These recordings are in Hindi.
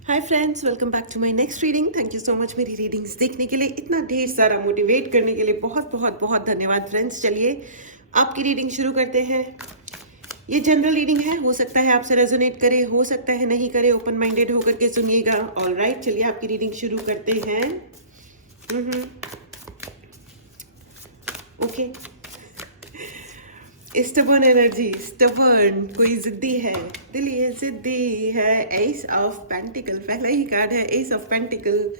Hi friends, welcome back to my next reading. Thank you so much मेरी रीडिंग्स देखने के लिए, इतना ढेर सारा मोटिवेट करने के लिए बहुत बहुत बहुत धन्यवाद फ्रेंड्स। चलिए आपकी रीडिंग शुरू करते हैं। ये जनरल रीडिंग है, हो सकता है आपसे रेजोनेट करे, हो सकता है नहीं करे, ओपन माइंडेड होकर के सुनिएगा। ऑल राइट, चलिए आपकी रीडिंग शुरू करते हैं। ओके, स्टबर्न एनर्जी, स्टबर्न, कोई जिद्दी है, दिल ये जिद्दी है। एस ऑफ पेंटिकल, पहला ही कार्ड है एस ऑफ पेंटिकल।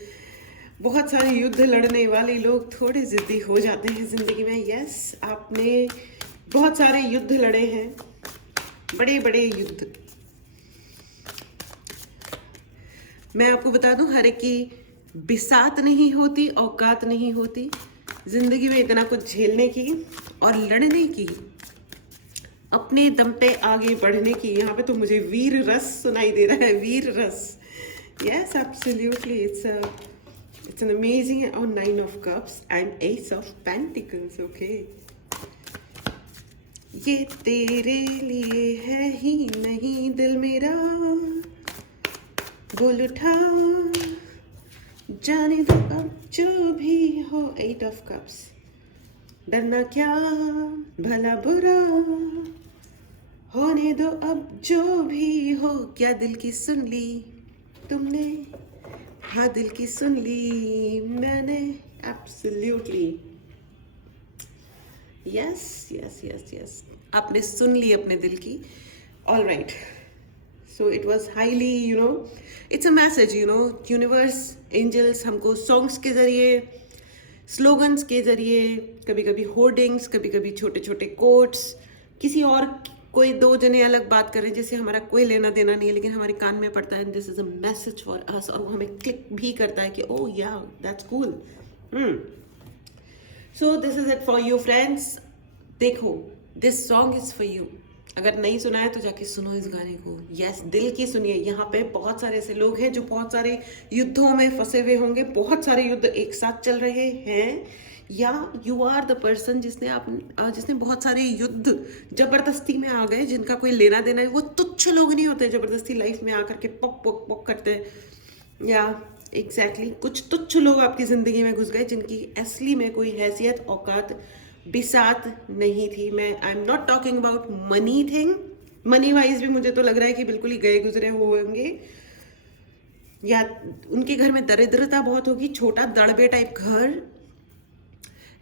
बहुत सारे युद्ध लड़ने वाले लोग थोड़े जिद्दी हो जाते हैं जिंदगी में। यस, आपने बहुत सारे युद्ध लड़े हैं, बड़े बड़े युद्ध। मैं आपको बता दूं, हर एक की बिसात नहीं होती, औकात नहीं होती जिंदगी में इतना कुछ झेलने की और लड़ने की, अपने दम पे आगे बढ़ने की। यहाँ पे तो मुझे वीर रस सुनाई दे रहा है, वीर रस। Yes, absolutely, it's an amazing और 9 of cups and S of pentacles. Okay, ये तेरे लिए है ही नहीं दिल मेरा, बोल उठा जाने दो अब जो भी हो। 8 ऑफ कप्स, डरना क्या भला बुरा, होने दो अब जो भी हो। क्या दिल की सुन ली तुमने? हाँ, दिल की सुन ली मैंने, absolutely. Yes yes yes yes, आपने सुन ली अपने दिल की। All right, so it was highly, it's a message, universe, angels हमको सॉन्ग्स के जरिए, स्लोगन्स के जरिए, कभी कभी होर्डिंग्स, कभी कभी छोटे छोटे कोट्स, किसी और कोई दो जने अलग बात कर रहे हैं जैसे हमारा कोई लेना देना नहीं है, लेकिन हमारे कान में पड़ता है, this is a message for us, और वो हमें क्लिक भी करता है कि oh yeah that's cool. So this is it for you friends. देखो, this song is for you. अगर नहीं सुना है तो जाके सुनो इस गाने को। यस, दिल की सुनिए। यहाँ पे बहुत सारे ऐसे लोग हैं जो बहुत सारे युद्धों में फंसे हुए होंगे, बहुत सारे युद्ध एक साथ चल रहे हैं, या यू आर द पर्सन जिसने बहुत सारे युद्ध जबरदस्ती में आ गए, जिनका कोई लेना देना है। वो तुच्छ लोग नहीं होते जबरदस्ती लाइफ में आकर के पॉक पॉक पॉक करते हैं, या एग्जैक्टली कुछ तुच्छ लोग आपकी जिंदगी में घुस गए जिनकी असली में कोई हैसियत, औकात, बिसात नहीं थी। मैं आई am not talking about money thing, money wise भी मुझे तो लग रहा है कि बिल्कुल ही गए गुजरे होंगे, या उनके घर में दरिद्रता बहुत होगी, छोटा दड़बे टाइप घर।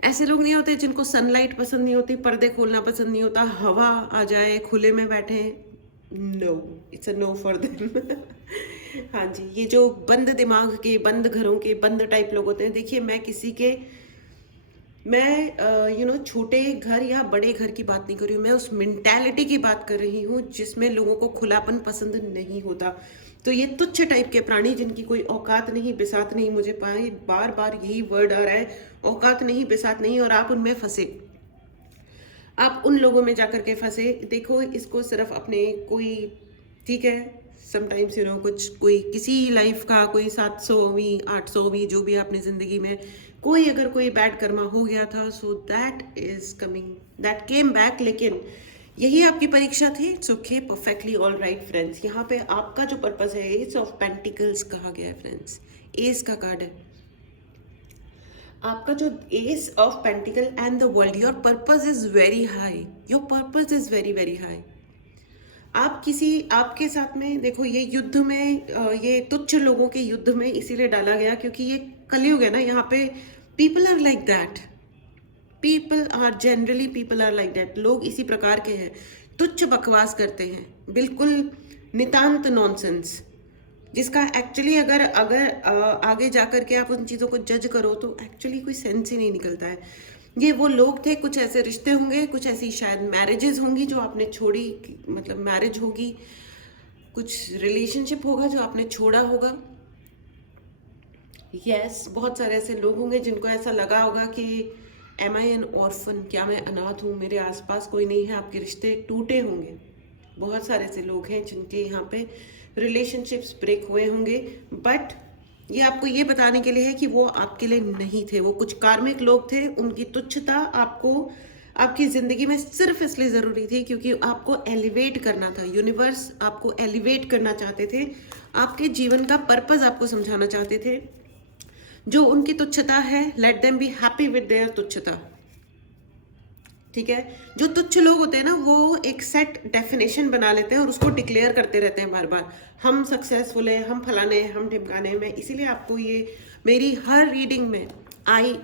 ऐसे लोग नहीं होते जिनको सनलाइट पसंद नहीं होती, पर्दे खोलना पसंद नहीं होता, हवा आ जाए, खुले में बैठे। No, it's a no for them. हाँ जी, ये जो बंद दिमाग के, बंद घरों के, बंद टाइप लोग होते हैं। देखिए, मैं छोटे घर या बड़े घर की बात नहीं कर रही हूँ, मैं उस मेंटालिटी की बात कर रही हूँ जिसमें लोगों को खुलापन पसंद नहीं होता। तो ये तुच्छ टाइप के प्राणी जिनकी कोई औकात नहीं, बिसात नहीं, मुझे बार बार यही वर्ड आ रहा है, औकात नहीं, बिसात नहीं, और आप उनमें फंसे, आप उन लोगों में जाकर के फंसे। देखो, इसको सिर्फ अपने कोई, ठीक है, समटाइम्स कुछ कोई किसी लाइफ का कोई 700वीं 800वीं जो भी आपने जिंदगी में कोई अगर कोई बैड कर्मा हो गया था, so that is coming, that came back, लेकिन यही आपकी परीक्षा थी। It's okay, perfectly all right friends. यहाँ पे आपका जो पर्पस है, एस ऑफ पेंटिकल्स कहा गया है फ्रेंड्स, एस का कार्ड है आपका, जो S of pentacle and the world, your purpose is very high, your purpose is very very high. आप किसी, आपके साथ में देखो, ये युद्ध में, ये तुच्छ लोगों के युद्ध में इसीलिए डाला गया क्योंकि ये कलयुग है ना, यहाँ पे people are like that, people are like that, लोग इसी प्रकार के हैं, तुच्छ बकवास करते हैं, बिल्कुल नितांत नॉनसेंस, जिसका एक्चुअली अगर अगर आगे जाकर के आप उन चीज़ों को जज करो तो एक्चुअली कोई सेंस ही नहीं निकलता है। ये वो लोग थे, कुछ ऐसे रिश्ते होंगे, कुछ ऐसी शायद मैरिजेस होंगी जो आपने छोड़ी, मतलब मैरिज होगी, कुछ रिलेशनशिप होगा जो आपने छोड़ा होगा। यस, बहुत सारे ऐसे लोग होंगे जिनको ऐसा लगा होगा कि एम आई एन ऑर्फन, क्या मैं अनाथ हूँ, मेरे आसपास कोई नहीं है, आपके रिश्ते टूटे होंगे। बहुत सारे ऐसे लोग हैं जिनके यहाँ पे रिलेशनशिप्स ब्रेक हुए होंगे, बट ये आपको ये बताने के लिए है कि वो आपके लिए नहीं थे, वो कुछ कार्मिक लोग थे, उनकी तुच्छता आपको आपकी ज़िंदगी में सिर्फ इसलिए ज़रूरी थी क्योंकि आपको एलिवेट करना था। यूनिवर्स आपको एलिवेट करना चाहते थे, आपके जीवन का पर्पस आपको समझाना चाहते थे। जो उनकी तुच्छता है, let them be happy with their तुच्छता। ठीक है, जो तुच्छ लोग होते हैं ना, वो एक सेट डेफिनेशन बना लेते हैं और उसको डिक्लेयर करते रहते हैं बार बार, हम सक्सेसफुल हैं, हम फलाने हैं, हम ढिमकाने हैं। मैं इसीलिए आपको ये मेरी हर रीडिंग में आई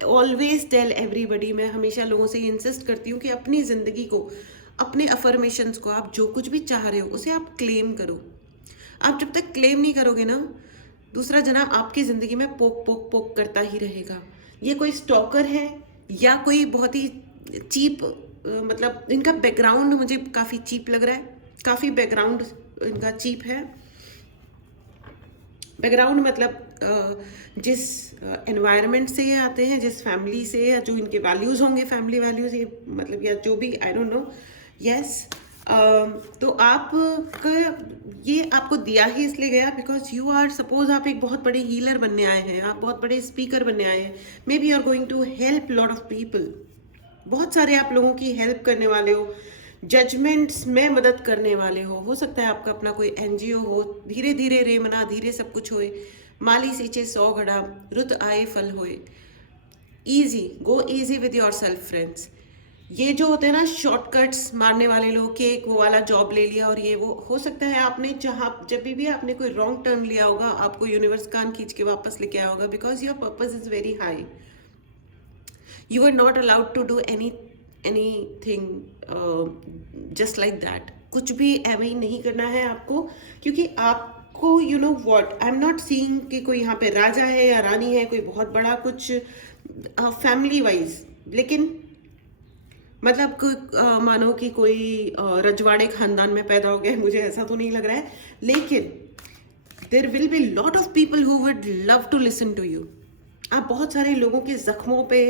ऑलवेज टेल एवरीबडी, मैं हमेशा लोगों से इंसिस्ट करती हूँ कि अपनी ज़िंदगी को, अपने अफर्मेशंस को, आप जो कुछ भी चाह रहे हो उसे आप क्लेम करो। आप जब तक क्लेम नहीं करोगे ना, दूसरा जना आपकी ज़िंदगी में पोक पोक पोक करता ही रहेगा। ये कोई स्टॉकर है या कोई बहुत ही चीप, मतलब इनका बैकग्राउंड मुझे काफ़ी चीप लग रहा है, काफ़ी बैकग्राउंड इनका चीप है। बैकग्राउंड मतलब जिस एनवायरनमेंट से ये आते हैं, जिस फैमिली से, या जो इनके वैल्यूज़ होंगे, फैमिली वैल्यूज़, ये मतलब, या जो भी, आई डोंट नो। यस, तो आप का ये आपको दिया ही इसलिए गया बिकॉज यू आर, सपोज आप एक बहुत बड़े हीलर बनने आए हैं, आप बहुत बड़े स्पीकर बनने आए हैं, maybe you are going to help lot of people. बहुत सारे आप लोगों की हेल्प करने वाले हो, जजमेंट्स में मदद करने वाले हो सकता है आपका अपना कोई एनजीओ हो। धीरे धीरे रे मना धीरे सब कुछ होए, माली सींचे 100 घड़ा, रुत आए फल होए। Easy, go easy with your self friends. ये जो होते हैं ना शॉर्टकट्स मारने वाले लोग, कि एक वो वाला जॉब ले लिया और ये वो, हो सकता है आपने जहाँ जब भी आपने कोई रॉन्ग टर्न लिया होगा, आपको यूनिवर्स कान खींच के वापस लेके आया होगा, because your purpose is very high. You are not allowed to do anything just like that। कुछ भी ऐसे ही नहीं करना है आपको, क्योंकि आपको, you know what, I am not seeing कि कोई यहाँ पे राजा है या रानी है, कोई बहुत बड़ा कुछ फैमिली वाइज, लेकिन मतलब मानो कि कोई रजवाड़े खानदान में पैदा हो गया है, मुझे ऐसा तो नहीं लग रहा है, लेकिन there will be lot of people who would love to listen to you. आप बहुत सारे लोगों के जख्मों पे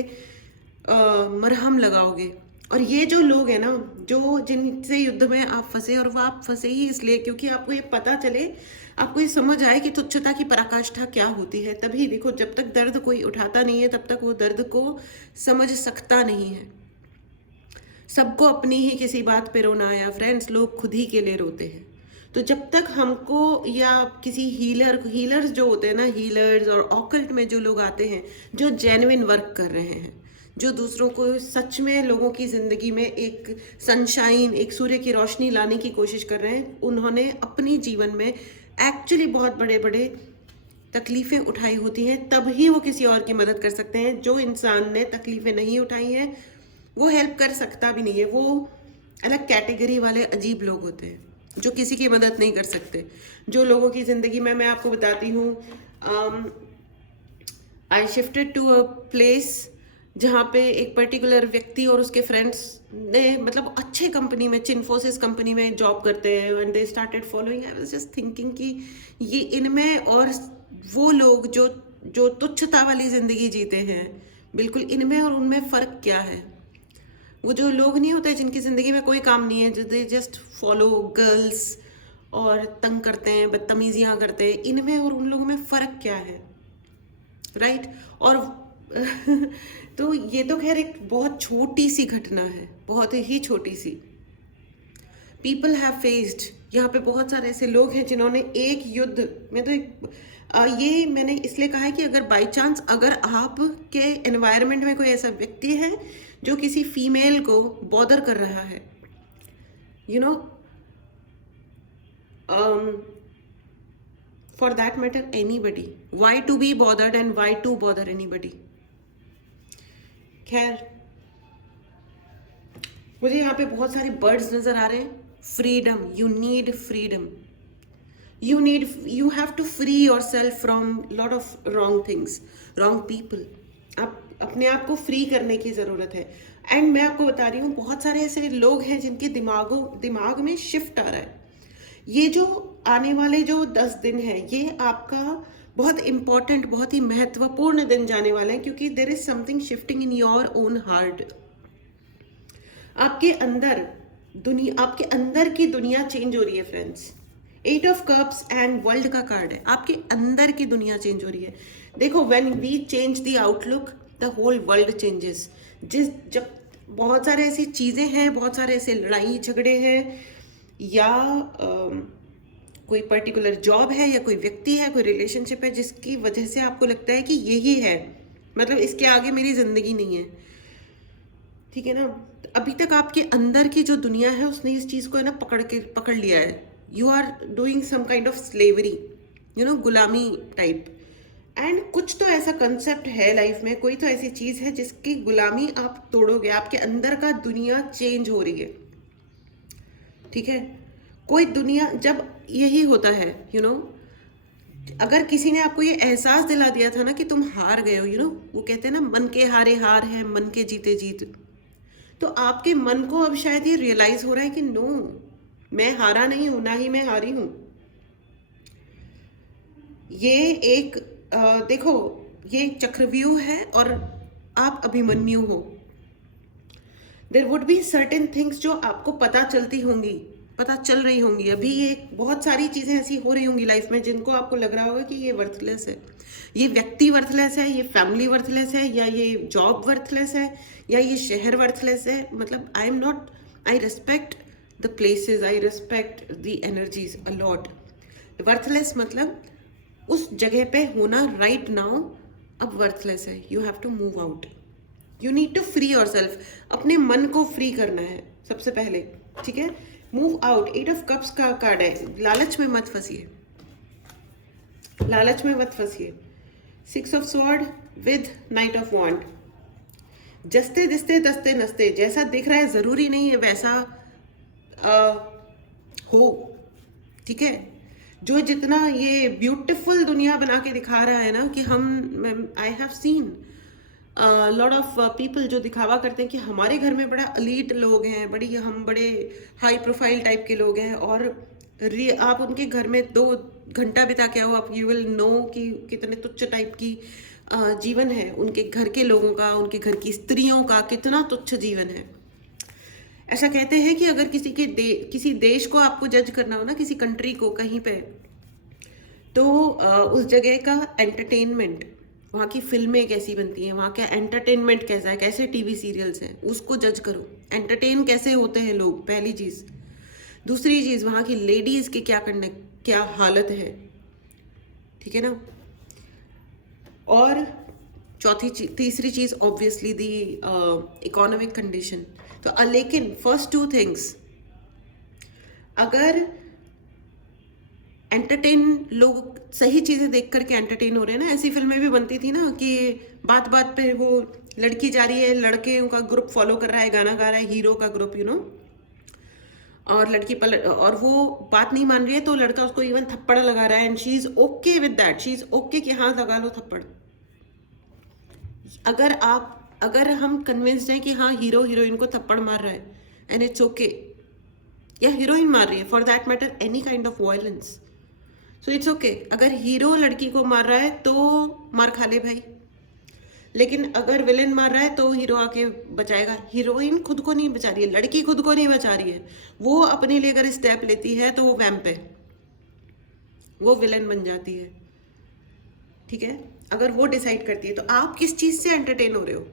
मरहम लगाओगे। और ये जो लोग हैं ना, जो जिनसे युद्ध में आप फंसे, और वो आप फंसे ही इसलिए क्योंकि आपको ये पता चले, आपको ये समझ आए कि तुच्छता की पराकाष्ठा क्या होती है। तभी देखो, जब तक दर्द कोई उठाता नहीं है, तब तक वो दर्द को समझ सकता नहीं है। सबको अपनी ही किसी बात पे रोना आया फ्रेंड्स, लोग खुद ही के लिए रोते हैं। तो जब तक हमको, या किसी हीलर्स जो होते हैं ना, हीलर्स और ऑकल्ट में जो लोग आते हैं, जो जेन्युइन वर्क कर रहे हैं, जो दूसरों को सच में लोगों की ज़िंदगी में एक सनशाइन, एक सूर्य की रोशनी लाने की कोशिश कर रहे हैं, उन्होंने अपनी जीवन में एक्चुअली बहुत बड़े बड़े तकलीफ़ें उठाई होती हैं, तब ही वो किसी और की मदद कर सकते हैं। जो इंसान ने तकलीफ़ें नहीं उठाई हैं, वो हेल्प कर सकता भी नहीं है। वो अलग कैटेगरी वाले अजीब लोग होते हैं जो किसी की मदद नहीं कर सकते। जो लोगों की ज़िंदगी में, मैं आपको बताती हूँ, I shifted to a place जहाँ पे एक पर्टिकुलर व्यक्ति और उसके फ्रेंड्स ने, मतलब अच्छे कंपनी में, चिन्फोसिस कंपनी में जॉब करते हैं, and they started following. I was just thinking कि ये इनमें और वो लोग जो तुच्छता वाली ज़िंदगी जीते हैं, बिल्कुल इनमें और उनमें फ़र्क क्या है। वो जो लोग नहीं होते जिनकी ज़िंदगी में कोई काम नहीं है, जो दे जस्ट फॉलो गर्ल्स और तंग करते हैं, बदतमीजियाँ करते हैं, इनमें और उन लोगों में फ़र्क क्या है, राइट? और तो ये तो खैर एक बहुत छोटी सी घटना है, बहुत ही छोटी सी। पीपल हैव फेस्ड, यहाँ पे बहुत सारे ऐसे लोग हैं जिन्होंने एक युद्ध में, तो ये मैंने इसलिए कहा है कि अगर बाई चांस अगर आपके एनवायरनमेंट में कोई ऐसा व्यक्ति है जो किसी फीमेल को बॉदर कर रहा है, you know, for that matter anybody, why to be bothered and why to bother anybody. खैर, मुझे यहाँ पे बहुत सारे बर्ड्स नजर आ रहे हैं। Freedom, you need freedom, you have to free yourself from lot of wrong things, wrong people। आप अपने आप को फ्री करने की ज़रूरत है। एंड मैं आपको बता रही हूँ, बहुत सारे ऐसे लोग हैं जिनके दिमाग में शिफ्ट आ रहा है। ये जो आने वाले जो 10 दिन है, ये आपका बहुत इंपॉर्टेंट, बहुत ही महत्वपूर्ण दिन जाने वाला है, क्योंकि there is something shifting in your own heart. आपके अंदर की दुनिया चेंज हो रही है friends. 8 of cups and world का कार्ड है, आपके अंदर की दुनिया चेंज हो रही है। देखो, when we change the outlook, the whole world changes. जब बहुत सारे ऐसी चीज़ें हैं, बहुत सारे ऐसे लड़ाई झगड़े हैं, या कोई पर्टिकुलर जॉब है, या कोई व्यक्ति है, कोई रिलेशनशिप है जिसकी वजह से आपको लगता है कि यही है, मतलब इसके आगे मेरी ज़िंदगी नहीं है, ठीक है ना। अभी तक आपके अंदर की जो दुनिया है उसने इस चीज़ को है ना पकड़ लिया है। You are doing some kind of slavery, गुलामी टाइप। एंड कुछ तो ऐसा कंसेप्ट है लाइफ में, कोई तो ऐसी चीज़ है जिसकी गुलामी आप तोड़ोगे, आपके अंदर का दुनिया चेंज हो रही है, ठीक है। कोई दुनिया जब यही होता है, अगर किसी ने आपको ये एहसास दिला दिया था ना कि तुम हार गए हो, वो कहते हैं ना, मन के हारे हार है, मन के जीते जीत। तो आपके मन को अब शायद ये रियलाइज हो रहा है कि नो, मैं हारा नहीं हूं, ना ही मैं हारी हूं। ये एक देखो, ये एक चक्रव्यूह है और आप अभिमन्यु हो। There would be certain things जो आपको पता चल रही होंगी। अभी ये बहुत सारी चीज़ें ऐसी हो रही होंगी लाइफ में जिनको आपको लग रहा होगा कि ये वर्थलेस है, ये व्यक्ति वर्थलेस है, ये फैमिली वर्थलेस है, या ये जॉब वर्थलेस है, या ये शहर वर्थलेस है। मतलब I respect the places, I respect the energies a lot. Worthless मतलब उस जगह पे होना राइट नाउ अब वर्थलेस है। You have to move out, you need to free yourself. अपने मन को फ्री करना है सबसे पहले, ठीक है। Move out. 8 ऑफ कप्स का कार्ड है। लालच में मत फंसिए, लालच में मत फंसिए। 6 of sword with knight of wand. जस्ते दिस्ते दस्ते नस्ते, जैसा दिख रहा है जरूरी नहीं है वैसा हो, ठीक है। जो जितना ये ब्यूटीफुल दुनिया बना के दिखा रहा है ना कि I have seen lot of people जो दिखावा करते हैं कि हमारे घर में बड़ा एलीट लोग हैं, हम बड़े हाई प्रोफाइल टाइप के लोग हैं, और आप उनके घर में 2 घंटा बिता के आओ, आप यू विल नो कि कितने तुच्छ टाइप की जीवन है उनके घर के लोगों का, उनके घर की स्त्रियों का कितना तुच्छ जीवन है। ऐसा कहते हैं कि अगर किसी देश को आपको जज करना हो ना, किसी कंट्री को कहीं पे, तो उस जगह का एंटरटेनमेंट, वहाँ की फिल्में कैसी बनती हैं, वहाँ का एंटरटेनमेंट कैसा है, कैसे टीवी सीरियल्स हैं, उसको जज करो। एंटरटेन कैसे होते हैं लोग, पहली चीज़। दूसरी चीज़, वहाँ की लेडीज़ की क्या हालत है, ठीक है ना। और तीसरी चीज़ ऑब्वियसली दी इकोनॉमिक कंडीशन। तो लेकिन फर्स्ट 2 थिंग्स, अगर एंटरटेन लोग सही चीज़ें देख करके एंटरटेन हो रहे हैं ना, ऐसी फिल्में भी बनती थी ना कि बात बात पे वो लड़की जा रही है, लड़के का ग्रुप फॉलो कर रहा है, गाना गा रहा है, हीरो का ग्रुप, और लड़की और वो बात नहीं मान रही है तो लड़का उसको इवन थप्पड़ लगा रहा है, and she is okay with that, she is okay कि हाँ लगा लो थप्पड़। अगर हम कन्विंस्ड हैं कि हाँ हीरो हीरोइन को थप्पड़ मार रहा है एंड इट्स ओके, या हीरोइन मार रही है, for that matter any kind of violence, so it's okay. अगर हीरो लड़की को मार रहा है तो मार खा ले भाई, लेकिन अगर विलेन मार रहा है तो हीरो आके बचाएगा। हीरोइन खुद को नहीं बचा रही है, लड़की खुद को नहीं बचा रही है, वो अपने लिए अगर स्टेप लेती है तो वो वैम्प है, वो विलेन बन जाती है, ठीक है। अगर वो डिसाइड करती है, तो आप किस चीज़ से एंटरटेन हो रहे हो?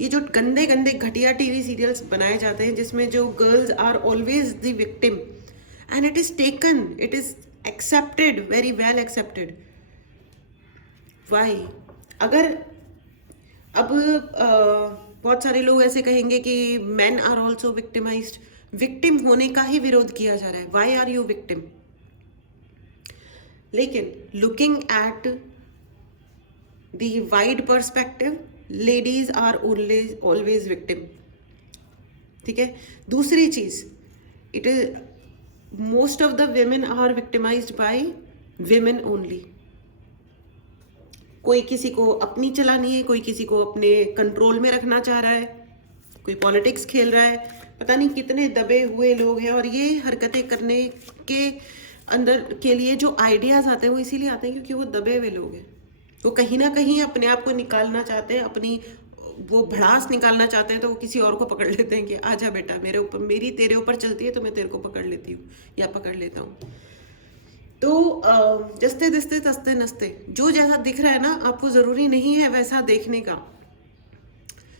ये जो गंदे गंदे घटिया टीवी सीरियल्स बनाए जाते हैं जिसमें जो girls are always the victim, and it is accepted, very well accepted. Why? अगर अब बहुत सारे लोग ऐसे कहेंगे कि men are also victimised, victim होने का ही विरोध किया जा रहा है। Why are you victim? लेकिन looking at the wide perspective, ladies are always victim, ठीक है। दूसरी चीज, it is most of the women are victimised by women only. कोई किसी को अपनी चलानी है, कोई किसी को अपने कंट्रोल में रखना चाह रहा है, कोई पॉलिटिक्स खेल रहा है, पता नहीं कितने दबे हुए लोग हैं। और ये हरकतें करने के अंदर के लिए जो आइडियाज आते हैं वो इसीलिए आते हैं क्योंकि वो दबे हुए लोग हैं, वो कहीं ना कहीं अपने आप को निकालना चाहते हैं, अपनी वो भड़ास निकालना चाहते हैं, तो वो किसी और को पकड़ लेते हैं कि आजा बेटा मेरे ऊपर, मेरी तेरे ऊपर चलती है तो मैं तेरे को पकड़ लेती हूँ या पकड़ लेता हूँ। तो जस्ते दिस्ते तस्ते नस्ते, जो जैसा दिख रहा है ना, आपको ज़रूरी नहीं है वैसा देखने का।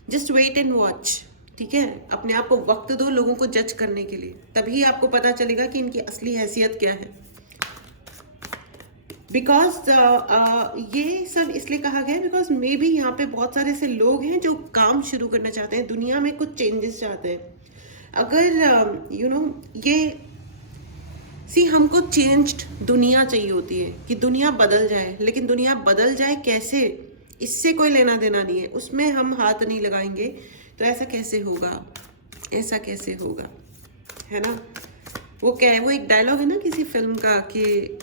जस्ट वेट एंड वॉच, ठीक है? अपने आप को वक्त दो लोगों को जज करने के लिए, तभी आपको पता चलेगा कि इनकी असली हैसियत क्या है। बिकॉज ये सब इसलिए कहा गया है बिकॉज मे बी यहाँ पे बहुत सारे ऐसे लोग हैं जो काम शुरू करना चाहते हैं, दुनिया में कुछ चेंजेस चाहते हैं। अगर ये सी हमको चेंज्ड दुनिया चाहिए होती है कि दुनिया बदल जाए, लेकिन दुनिया बदल जाए कैसे, इससे कोई लेना देना नहीं है, उसमें हम हाथ नहीं लगाएंगे। तो ऐसा कैसे होगा, ऐसा कैसे होगा, है ना? वो क्या है, वो एक डायलॉग है ना किसी फिल्म का कि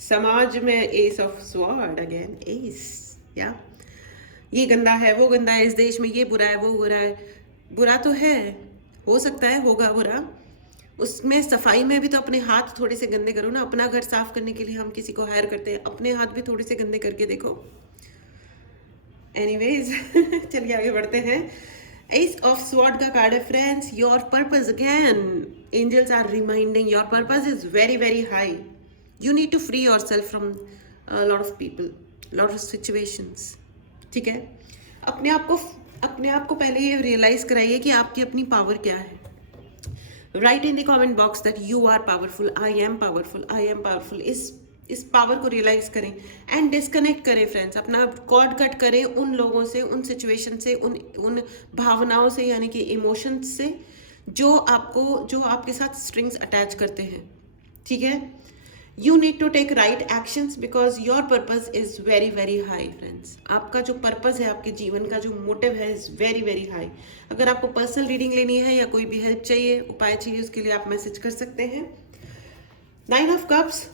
समाज में S of sword again S, या ये गंदा है, वो गंदा है, इस देश में ये बुरा है, वो बुरा है। बुरा तो है, हो सकता है होगा बुरा, उसमें सफाई में भी तो अपने हाथ थोड़े से गंदे करो ना। अपना घर साफ करने के लिए हम किसी को हायर करते हैं, अपने हाथ भी थोड़े से गंदे करके देखो। एनीवेज चलिए आगे बढ़ते हैं। एस ऑफ स्वॉर्ड का कार्ड है friends, your purpose again, angels are reminding your purpose is very very high. You need to free yourself from lot of people, lot of situations, ठीक है? अपने आप को पहले ये रियलाइज कराइए कि आपकी अपनी पावर क्या है। Write in the comment box that you are powerful, I am powerful, I am powerful. इस पावर को रियलाइज करें एंड डिस्कनेक्ट करें फ्रेंड्स, अपना कॉर्ड कट करें उन लोगों से, उन सिचुएशन से, उन भावनाओं से, यानी कि इमोशंस से जो आपके साथ स्ट्रिंग्स अटैच करते हैं, ठीक है? You need to take right actions because your purpose is very very high friends. आपका जो पर्पज है, आपके जीवन का जो मोटिव है, इज वेरी वेरी हाई। अगर आपको पर्सनल रीडिंग लेनी है या कोई भी हेल्प चाहिए, उपाय चाहिए, उसके लिए आप मैसेज कर सकते हैं। 9 ऑफ कप्स,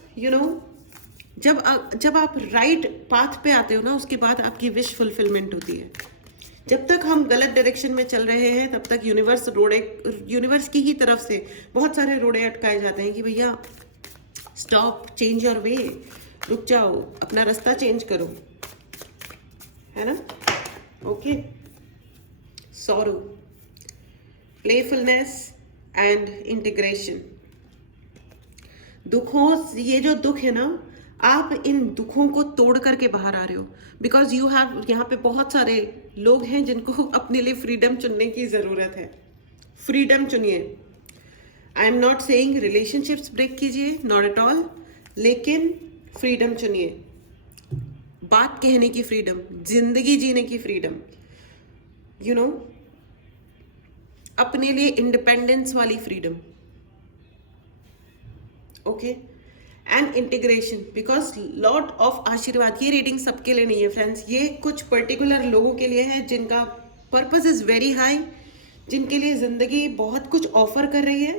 जब आप राइट पाथ पे आते हो ना, उसके बाद आपकी विश फुलफिलमेंट होती है। जब तक हम गलत डायरेक्शन में चल रहे हैं, तब तक यूनिवर्स की ही तरफ से बहुत सारे रोड़े अटकाए जाते हैं कि भैया स्टॉप, चेंज योर वे, रुक जाओ, अपना रास्ता चेंज करो, है ना? Okay, sorrow, playfulness and integration. ये जो दुख है ना, आप इन दुखों को तोड़ करके बाहर आ रहे हो बिकॉज यू हैव, यहाँ पे बहुत सारे लोग हैं जिनको अपने लिए फ्रीडम चुनने की जरूरत है। फ्रीडम चुनिए। I am not saying relationships break कीजिए, नॉट एट ऑल, लेकिन फ्रीडम चुनिए। बात कहने की फ्रीडम, जिंदगी जीने की फ्रीडम, अपने लिए इंडिपेंडेंस वाली freedom, okay? And integration because lot of आशीर्वाद। ये रीडिंग सबके लिए नहीं है फ्रेंड्स, ये कुछ पर्टिकुलर लोगों के लिए है जिनका पर्पस इज वेरी हाई, जिनके लिए जिंदगी बहुत कुछ ऑफर कर रही है,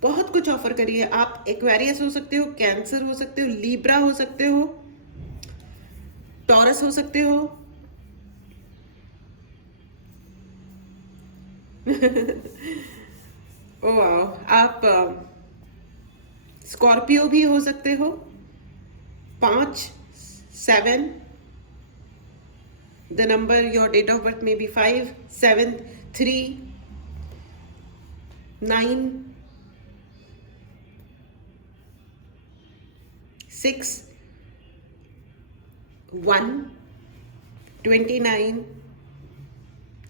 बहुत कुछ ऑफर कर रही है। आप एक्वेरियस हो सकते हो, कैंसर हो सकते हो, लीब्रा हो सकते हो, टॉरस हो सकते हो ओ वाओ, आप स्कॉर्पियो भी हो सकते हो। 5, 7, the number, your date of birth में बी 5, 7, 3, 9, 6, 1, 29,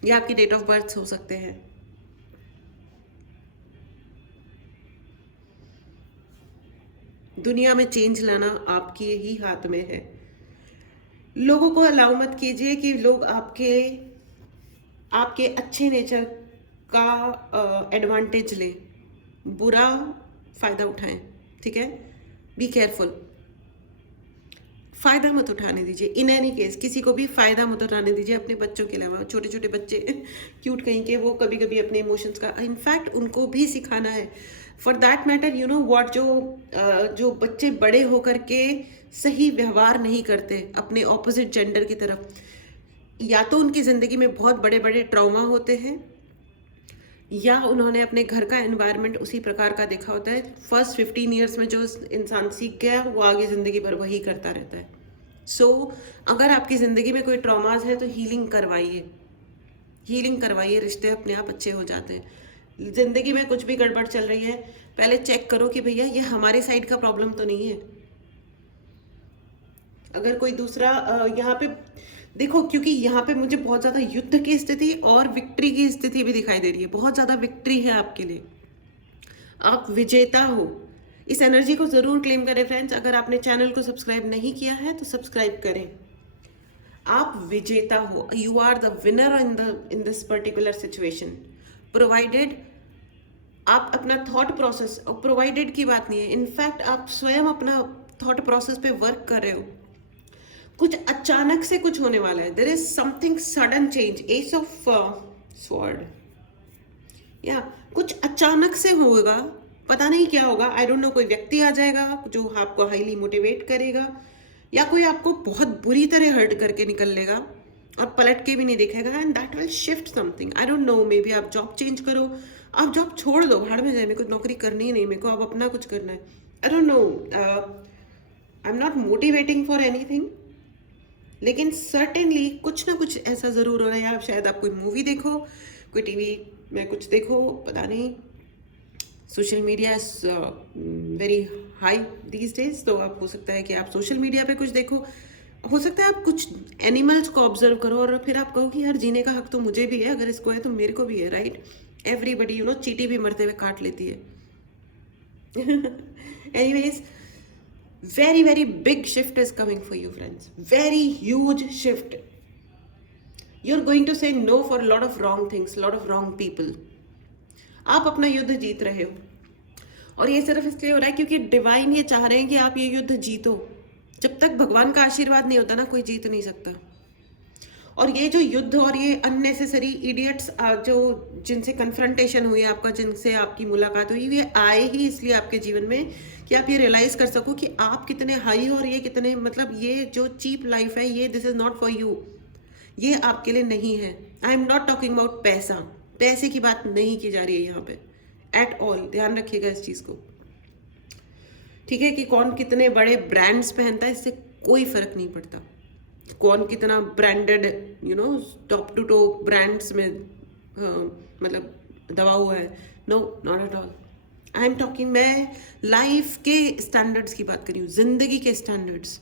ये आपकी डेट ऑफ बर्थ हो सकते हैं। दुनिया में चेंज लाना आपके ही हाथ में है। लोगों को अलाउ मत कीजिए कि लोग आपके अच्छे नेचर का एडवांटेज ले, बुरा फायदा उठाएं, ठीक है? बी केयरफुल, फायदा मत उठाने दीजिए। इन एनी केस किसी को भी फायदा मत उठाने दीजिए, अपने बच्चों के अलावा। छोटे छोटे बच्चे क्यूट कहीं के, वो कभी कभी अपने इमोशंस का, इनफैक्ट उनको भी सिखाना है। For that matter, you know what, जो बच्चे बड़े होकर के सही व्यवहार नहीं करते अपने ऑपोजिट जेंडर की तरफ, या तो उनकी ज़िंदगी में बहुत बड़े बड़े ट्रॉमा होते हैं, या उन्होंने अपने घर का एनवायरनमेंट उसी प्रकार का देखा होता है। फर्स्ट 15 ईयर्स में जो इंसान सीख गया, वो आगे ज़िंदगी भर वही करता रहता है। सो अगर आपकी ज़िंदगी में कोई ट्रॉमाज है तो हीलिंग करवाइए, रिश्ते अपने आप अच्छे हो जाते हैं। ज़िंदगी में कुछ भी गड़बड़ चल रही है, पहले चेक करो कि भैया ये हमारे साइड का प्रॉब्लम तो नहीं है। अगर कोई दूसरा यहाँ पे देखो, क्योंकि यहाँ पे मुझे बहुत ज़्यादा युद्ध की स्थिति और विक्ट्री की स्थिति भी दिखाई दे रही है, बहुत ज़्यादा विक्ट्री है आपके लिए, आप विजेता हो। इस एनर्जी को ज़रूर क्लेम करें फ्रेंड्स। अगर आपने चैनल को सब्सक्राइब नहीं किया है तो सब्सक्राइब करें। आप विजेता हो, you are the winner in this particular situation, provided आप अपना थॉट प्रोसेस, प्रोवाइडेड की बात नहीं है, इनफैक्ट आप स्वयं अपना थॉट प्रोसेस पे वर्क कर रहे हो। कुछ अचानक से कुछ होने वाला है, there is something sudden change, ace of sword, या कुछ अचानक से होगा, पता नहीं क्या होगा, आई डोंट नो। कोई व्यक्ति आ जाएगा जो आपको हाईली मोटिवेट करेगा, या कोई आपको बहुत बुरी तरह हर्ट करके निकल लेगा और पलट के भी नहीं देखेगा, and that will shift something, I don't no. May be आप जॉब चेंज करो, आप जॉब छोड़ दो, भाड़ में जाए, मेरे को नौकरी करनी ही नहीं, मेरे को अब अपना कुछ करना है, I don't no. I am not motivating for anything, लेकिन सर्टेनली कुछ ना कुछ ऐसा ज़रूर हो रहा है। आप शायद आप कोई मूवी देखो, कोई टीवी में कुछ देखो, पता नहीं। Social media is very high these days, तो आप हो सकता है कि आप सोशल मीडिया पे कुछ देखो, हो सकता है आप कुछ एनिमल्स को ऑब्जर्व करो और फिर आप कहो कि यार जीने का हक तो मुझे भी है, अगर इसको है तो मेरे को भी है, राइट? एवरीबडी, यू नो, चींटी भी मरते हुए काट लेती है। Anyways, very very big shift is coming for you friends, very huge shift. You're going to say no for a lot of wrong things, lot of wrong people. आप अपना युद्ध जीत रहे हो, और ये सिर्फ इसलिए हो रहा है क्योंकि डिवाइन ये चाह रहे हैं कि आप ये युद्ध जीतो। जब तक भगवान का आशीर्वाद नहीं होता ना, कोई जीत नहीं सकता। और ये जो युद्ध और ये अननेसेसरी इडियट्स जो जिनसे कन्फ्रंटेशन हुई आपका, जिनसे आपकी मुलाकात हुई, ये आए ही इसलिए आपके जीवन में कि आप ये रियलाइज कर सको कि आप कितने हाई और ये कितने, मतलब ये जो चीप लाइफ है, ये this is not for you, ये आपके लिए नहीं है। I am not talking about पैसा, पैसे की बात नहीं की जा रही है यहाँ पे एट ऑल, ध्यान रखिएगा इस चीज को, ठीक है? कि कौन कितने बड़े ब्रांड्स पहनता है, इससे कोई फर्क नहीं पड़ता। कौन कितना branded, you know, top to top brands में मतलब दबा हुआ है, no, not at all. I am talking, मैं लाइफ के स्टैंडर्ड्स की बात कर रही हूँ, जिंदगी के स्टैंडर्ड्स।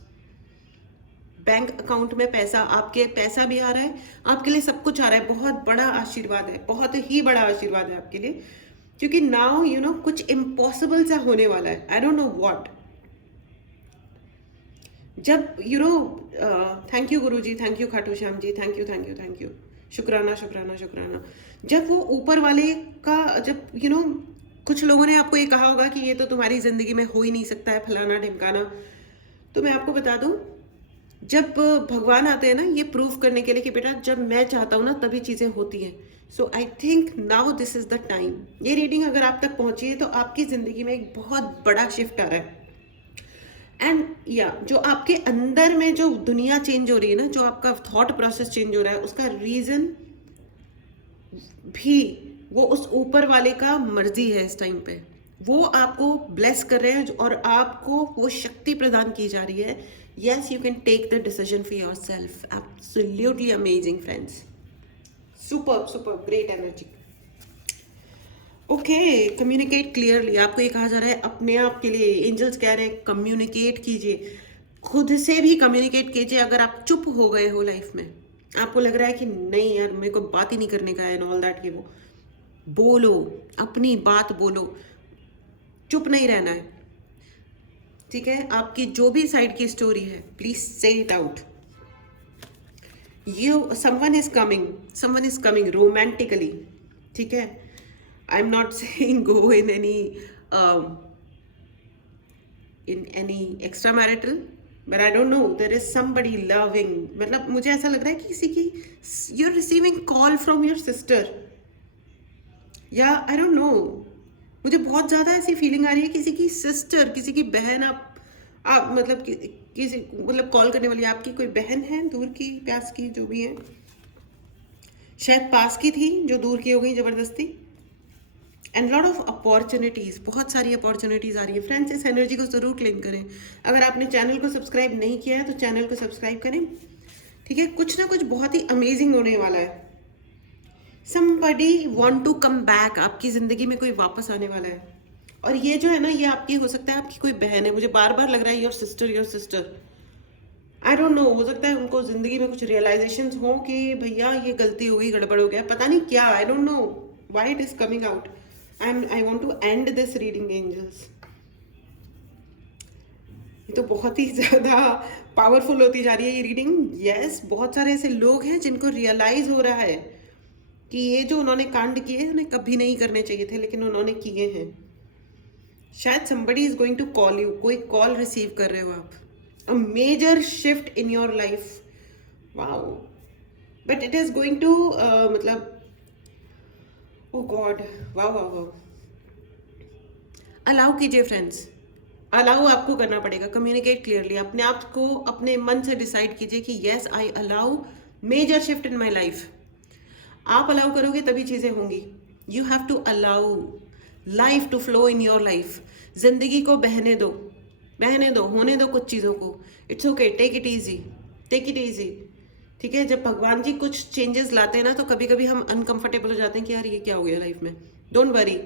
बैंक अकाउंट में पैसा, आपके पैसा भी आ रहा है, आपके लिए सब कुछ आ रहा है, बहुत बड़ा आशीर्वाद है, बहुत ही बड़ा आशीर्वाद है आपके लिए, क्योंकि नाउ यू नो कुछ इम्पॉसिबल सा होने वाला है, आई डोंट नो व्हाट। जब you know, thank you Guruji, thank you Khatu Shyam ji, thank you thank you thank you, शुक्राना शुक्राना शुक्राना। जब वो ऊपर वाले का, जब यू नो कुछ लोगों ने आपको ये कहा होगा कि ये तो तुम्हारी जिंदगी में हो ही नहीं सकता है, फलाना ढिमकाना, तो मैं आपको बता दूं, जब भगवान आते हैं ना ये प्रूव करने के लिए कि बेटा जब मैं चाहता हूँ ना तभी चीजें होती हैं। So I think now this is the time. ये रीडिंग अगर आप तक पहुंची है तो आपकी जिंदगी में एक बहुत बड़ा शिफ्ट आ रहा है, एंड या जो आपके अंदर में जो दुनिया चेंज हो रही है ना, जो आपका थॉट प्रोसेस चेंज हो रहा है, उसका रीजन भी वो उस ऊपर वाले का मर्जी है। इस टाइम पे वो आपको ब्लेस कर रहे हैं और आपको वो शक्ति प्रदान की जा रही है। Yes, you can take the decision for yourself. Absolutely amazing friends, super super great energy. Okay, communicate clearly, आपको ये कहा जा रहा है अपने आप के लिए। एंजल्स कह रहे हैं कम्युनिकेट कीजिए, खुद से भी कम्युनिकेट कीजिए। अगर आप चुप हो गए हो लाइफ में, आपको लग रहा है कि नहीं यार मेरे को बात ही नहीं करने का है एंड ऑल दैट, ये वो, बोलो, अपनी बात बोलो, चुप नहीं रहना है, ठीक है? आपकी जो भी साइड की स्टोरी है, please say it out. Someone is coming romantically, ठीक है? I am not saying go in any extra marital, but I don't know, there is somebody loving. मतलब मुझे ऐसा लग रहा है कि किसी की, you are receiving call from your sister, या आई डोंट नो, मुझे बहुत ज़्यादा ऐसी फीलिंग आ रही है किसी की सिस्टर, किसी की बहन। आप मतलब किसी मतलब कॉल करने वाली आपकी कोई बहन है, दूर की, प्यास की, जो भी है, शायद पास की थी जो दूर की हो गई ज़बरदस्ती। एंड लॉट ऑफ अपॉर्चुनिटीज़, बहुत सारी अपॉर्चुनिटीज़ आ रही है फ्रेंड्स। इस एनर्जी को ज़रूर क्लेम करें। अगर आपने चैनल को सब्सक्राइब नहीं किया है तो चैनल को सब्सक्राइब करें, ठीक है? कुछ ना कुछ बहुत ही अमेजिंग होने वाला है। somebody want to come back, आपकी जिंदगी में कोई वापस आने वाला है। और ये जो है ना, ये आपकी हो सकता है आपकी कोई बहन है, मुझे बार बार लग रहा है your sister, I don't no, हो सकता है उनको ज़िंदगी में कुछ रियलाइज़ेशंस हों कि भैया ये गलती हो गई, गड़बड़ हो गया, पता नहीं क्या, I don't know why it is coming out. I want to end this reading angels. ये तो बहुत ही ज़्यादा पावरफुल होती जा रही है ये रीडिंग। यस, बहुत सारे ऐसे लोग हैं जिनको रियलाइज़ हो रहा है कि ये जो उन्होंने कांड किए उन्हें कभी नहीं करने चाहिए थे, लेकिन उन्होंने किए हैं। शायद somebody is going to call you, कोई कॉल रिसीव कर रहे हो आप, a major shift in your life, wow, but it is going to मतलब oh god, wow wow wow, allow कीजिए फ्रेंड्स, अलाउ आपको करना पड़ेगा, कम्युनिकेट क्लियरली, अपने आप को अपने मन से डिसाइड कीजिए कि yes I allow major shift in my life. आप अलाउ करोगे तभी चीज़ें होंगी। You have to allow life to flow in your life. जिंदगी को बहने दो, बहने दो, होने दो कुछ चीज़ों को। It's okay, take it easy, take it easy. ठीक है, जब भगवान जी कुछ चेंजेस लाते हैं ना तो कभी कभी हम अनकंफर्टेबल हो जाते हैं कि यार ये क्या हो गया लाइफ में। डोंट वरी,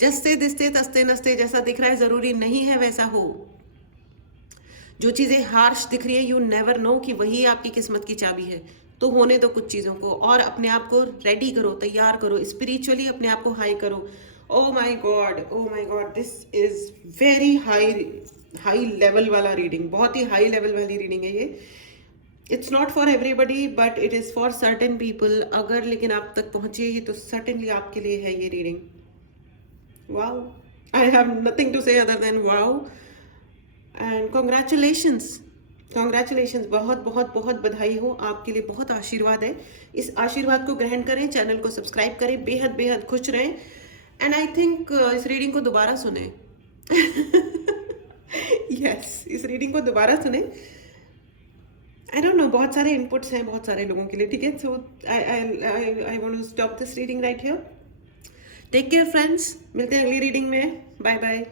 जस्ते दिसते तस्ते नस्ते, जैसा दिख रहा है ज़रूरी नहीं है वैसा हो। जो चीज़ें हार्श दिख रही है, यू नेवर नो कि वही आपकी किस्मत की चाबी है। तो होने दो कुछ चीज़ों को और अपने आप को रेडी करो, तैयार करो, स्पिरिचुअली अपने आप को हाई करो। Oh my god, this is very high level वाला रीडिंग, बहुत ही हाई लेवल वाली रीडिंग है ये। It's not for everybody but it is for certain people. अगर लेकिन आप तक पहुँचे ही तो सर्टेनली आपके लिए है ये reading. Wow, I have nothing to say other than wow, and congratulations, congratulations, बहुत बहुत बहुत बधाई हो, आपके लिए बहुत आशीर्वाद है। इस आशीर्वाद को ग्रहण करें, चैनल को सब्सक्राइब करें, बेहद बेहद खुश रहें, एंड आई थिंक इस रीडिंग को दोबारा सुने। यस, इस रीडिंग को दोबारा सुने। आई डोंट नो, बहुत सारे इनपुट्स हैं बहुत सारे लोगों के लिए। ठीक है, so I want to stop this reading right here. Take care friends, मिलते हैं अगली रीडिंग में। Bye bye.